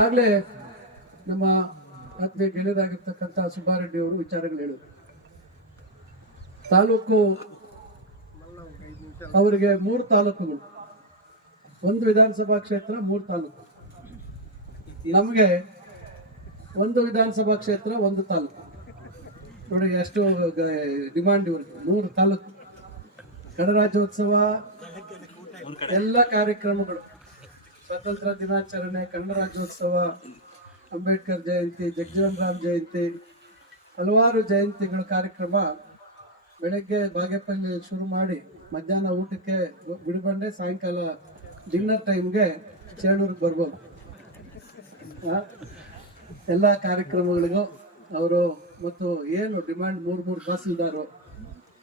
ಈಗಾಗಲೇ ನಮ್ಮ ಆತ್ಮೀಯ ಗೆಳೆಯರಾಗಿರ್ತಕ್ಕಂಥ ಸುಬ್ಬಾರೆಡ್ಡಿ ಅವರು ವಿಚಾರಗಳು ಹೇಳಿದರು ತಾಲೂಕು ಅವರಿಗೆ ಮೂರು ತಾಲೂಕುಗಳು. ಒಂದು ವಿಧಾನಸಭಾ ಕ್ಷೇತ್ರ, ಮೂರು ತಾಲೂಕು. ನಮಗೆ ಒಂದು ವಿಧಾನಸಭಾ ಕ್ಷೇತ್ರ, ಒಂದು ತಾಲೂಕು. ನೋಡಿ, ಎಷ್ಟು ಡಿಮಾಂಡ್ ಇವರಿಗೆ ಮೂರು ತಾಲೂಕು. ಗಣರಾಜ್ಯೋತ್ಸವ, ಎಲ್ಲ ಕಾರ್ಯಕ್ರಮಗಳು. ಸ್ವಾತಂತ್ರ್ಯ ದಿನಾಚರಣೆ, ಕನ್ನಡ ರಾಜ್ಯೋತ್ಸವ, ಅಂಬೇಡ್ಕರ್ ಜಯಂತಿ, ಜಗಜೀವನ್ ರಾಮ್ ಜಯಂತಿ, ಹಲವಾರು ಜಯಂತಿಗಳ ಕಾರ್ಯಕ್ರಮ ಬೆಳಗ್ಗೆ ಬಾಗೇಪಲ್ಲಿ ಶುರು ಮಾಡಿ ಮಧ್ಯಾಹ್ನ ಊಟಕ್ಕೆ ಬಿಡುಬಂಡೆ ಸಾಯಂಕಾಲ ಡಿನ್ನರ್ ಟೈಮ್ಗೆ ಚೇಳೂರಿಗೆ ಬರ್ಬೋದು? ಎಲ್ಲ ಕಾರ್ಯಕ್ರಮಗಳಿಗೂ ಅವರು ಮತ್ತು ಏನು ಡಿಮ್ಯಾಂಡ್ ಮೂರು ಮೂರು ತಹಸೀಲ್ದಾರು,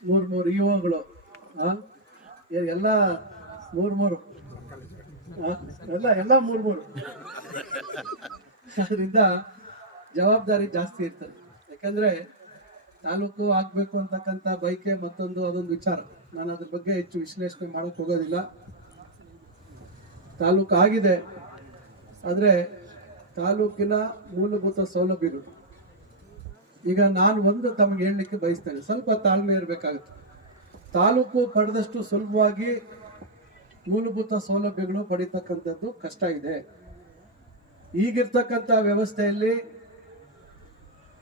ಮೂರು ಮೂರು ಇ ಒಗಳು ಎಲ್ಲ ಮೂರು ಮೂರು? ಎಲ್ಲ ಎಲ್ಲ ಮೂರು ಮೂರು. ಅದರಿಂದ ಜವಾಬ್ದಾರಿ ಜಾಸ್ತಿ ಇರ್ತದೆ. ಯಾಕಂದ್ರೆ ತಾಲೂಕು ಆಗ್ಬೇಕು ಅಂತಕ್ಕಂಥ ಬೈಕೆ ಮತ್ತೊಂದು, ಅದೊಂದು ವಿಚಾರ. ನಾನು ಅದ್ರ ಬಗ್ಗೆ ಹೆಚ್ಚು ವಿಶ್ಲೇಷಣೆ ಮಾಡಕ್ ಹೋಗೋದಿಲ್ಲ. ತಾಲೂಕು ಆಗಿದೆ. ಆದ್ರೆ ತಾಲೂಕಿನ ಮೂಲಭೂತ ಸೌಲಭ್ಯಗಳು ಈಗ ನಾನು ಒಂದು ತಮಗೆ ಹೇಳಲಿಕ್ಕೆ ಬಯಸ್ತೇನೆ. ಸ್ವಲ್ಪ ತಾಳ್ಮೆ ಇರಬೇಕಾಗುತ್ತೆ. ತಾಲೂಕು ಪಡೆದಷ್ಟು ಸುಲಭವಾಗಿ ಮೂಲಭೂತ ಸೌಲಭ್ಯಗಳು ಪಡಿತಕ್ಕಂಥದ್ದು ಕಷ್ಟ ಇದೆ. ಈಗಿರ್ತಕ್ಕಂಥ ವ್ಯವಸ್ಥೆಯಲ್ಲಿ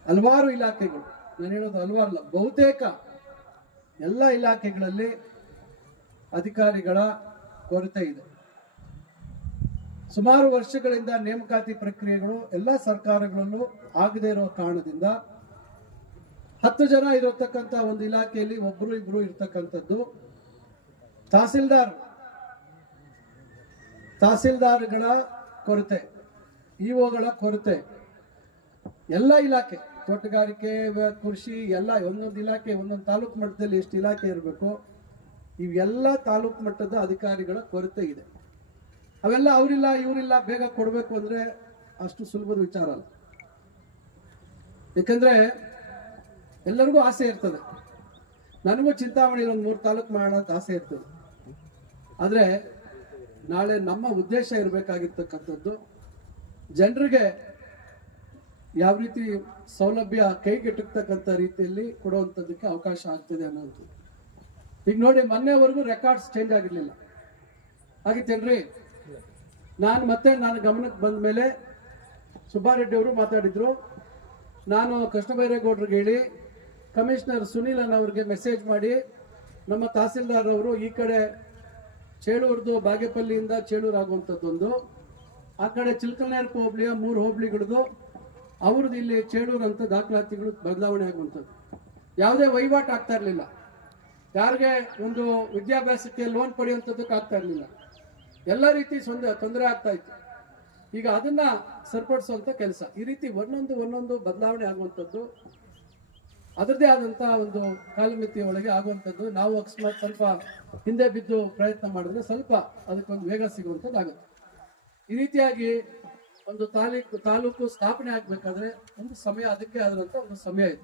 ಹಲವಾರು ಇಲಾಖೆಗಳು, ನಾನು ಹೇಳೋದು ಹಲವಾರು ಅಲ್ಲ ಬಹುತೇಕ ಎಲ್ಲ ಇಲಾಖೆಗಳಲ್ಲಿ ಅಧಿಕಾರಿಗಳ ಕೊರತೆ ಇದೆ. ಸುಮಾರು ವರ್ಷಗಳಿಂದ ನೇಮಕಾತಿ ಪ್ರಕ್ರಿಯೆಗಳು ಎಲ್ಲ ಸರ್ಕಾರಗಳಲ್ಲೂ ಆಗದೇ ಇರೋ ಕಾರಣದಿಂದ ಹತ್ತು ಜನ ಇರತಕ್ಕಂಥ ಒಂದು ಇಲಾಖೆಯಲ್ಲಿ ಒಬ್ಬರು ಇಬ್ಬರು ಇರ್ತಕ್ಕಂಥದ್ದು ತಹಸೀಲ್ದಾರ್ ತಹಸೀಲ್ದಾರ್ಗಳ ಕೊರತೆ, ಇಒಗಳ ಕೊರತೆ, ಎಲ್ಲ ಇಲಾಖೆ, ತೋಟಗಾರಿಕೆ, ಕೃಷಿ, ಎಲ್ಲ ಒಂದೊಂದು ಇಲಾಖೆ, ಒಂದೊಂದು ತಾಲೂಕು ಮಟ್ಟದಲ್ಲಿ ಎಷ್ಟು ಇಲಾಖೆ ಇರಬೇಕು, ಇವೆಲ್ಲ ತಾಲೂಕು ಮಟ್ಟದ ಅಧಿಕಾರಿಗಳ ಕೊರತೆ ಇದೆ. ಅವೆಲ್ಲ ಅವರಿಲ್ಲ, ಇವರಿಲ್ಲ ಬೇಗ ಕೊಡಬೇಕು ಅಂದರೆ ಅಷ್ಟು ಸುಲಭದ ವಿಚಾರ ಅಲ್ಲ. ಯಾಕಂದ್ರೆ ಎಲ್ಲರಿಗೂ ಆಸೆ ಇರ್ತದೆ. ನನಗೂ ಚಿಂತಾಮಣಿ ಒಂದು ಮೂರು ತಾಲೂಕು ಮಾಡೋಣ ಅಂತ ಆಸೆ ಇರ್ತದೆ. ಆದರೆ ನಾಳೆ ನಮ್ಮ ಉದ್ದೇಶ ಇರಬೇಕಾಗಿರ್ತಕ್ಕಂಥದ್ದು, ಜನರಿಗೆ ಯಾವ ರೀತಿ ಸೌಲಭ್ಯ ಕೈಗೆಟುಕ್ತಕ್ಕಂಥ ರೀತಿಯಲ್ಲಿ ಕೊಡುವಂಥದ್ದಕ್ಕೆ ಅವಕಾಶ ಆಗ್ತದೆ ಅನ್ನೋದು. ಈಗ ನೋಡಿ, ಮೊನ್ನೆವರೆಗೂ ರೆಕಾರ್ಡ್ಸ್ ಚೇಂಜ್ ಆಗಿರ್ಲಿಲ್ಲ. ಆಗಿತ್ತೇನ್ರಿ ನಾನು ಮತ್ತೆ ನಾನು ಗಮನಕ್ಕೆ ಬಂದ ಮೇಲೆ ಸುಬ್ಬಾರೆಡ್ಡಿ ಅವರು ಮಾತಾಡಿದ್ರು. ನಾನು ಕೃಷ್ಣಬೈರೇಗೌಡರಿಗೆ ಹೇಳಿ, ಕಮಿಷನರ್ ಸುನೀಲ್ ಅವ್ರಿಗೆ ಮೆಸೇಜ್ ಮಾಡಿ, ನಮ್ಮ ತಹಸೀಲ್ದಾರ್ ಅವರು ಈ ಕಡೆ ಚೇಳೂರ್ದು ಬಾಗೇಪಲ್ಲಿಯಿಂದ ಚೇಳೂರು ಆಗುವಂಥದ್ದೊಂದು. ಆ ಕಡೆ ಚಿಲ್ಕಲ್ನೇರ್ ಹೋಬಳಿಯ ಮೂರು ಹೋಬಳಿಗಳದು, ಅವ್ರದ್ದು ಇಲ್ಲಿ ಚೇಳೂರು ಅಂತ ದಾಖಲಾತಿಗಳು ಬದಲಾವಣೆ ಆಗುವಂಥದ್ದು. ಯಾವುದೇ ವಹಿವಾಟು ಆಗ್ತಾ ಇರಲಿಲ್ಲ. ಯಾರಿಗೆ ಒಂದು ವಿದ್ಯಾಭ್ಯಾಸಕ್ಕೆ ಲೋನ್ ಪಡೆಯುವಂಥದ್ದಕ್ಕೆ ಆಗ್ತಾ ಇರಲಿಲ್ಲ. ಎಲ್ಲ ರೀತಿ ಸೊಂದ, ತೊಂದರೆ ಆಗ್ತಾ ಇತ್ತು. ಈಗ ಅದನ್ನ ಸರಿಪಡಿಸುವಂಥ ಕೆಲಸ. ಈ ರೀತಿ ಒಂದೊಂದು ಒಂದೊಂದು ಬದಲಾವಣೆ ಆಗುವಂಥದ್ದು. ಅದರದೇ ಆದಂತಹ ಒಂದು ಕಾಲಮಿತಿ ಒಳಗೆ ಆಗುವಂಥದ್ದು. ನಾವು ಅಕಸ್ಮಾತ್ ಸ್ವಲ್ಪ ಹಿಂದೆ ಬಿದ್ದು ಪ್ರಯತ್ನ ಮಾಡಿದ್ರೆ ಸ್ವಲ್ಪ ಅದಕ್ಕೊಂದು ವೇಗ ಸಿಗುವಂಥದ್ದಾಗುತ್ತೆ. ಈ ರೀತಿಯಾಗಿ ಒಂದು ತಾಲೂಕು ತಾಲೂಕು ಸ್ಥಾಪನೆ ಆಗಬೇಕಾದ್ರೆ ಒಂದು ಸಮಯ, ಅದಕ್ಕೆ ಆದಂಥ ಒಂದು ಸಮಯ ಇದೆ.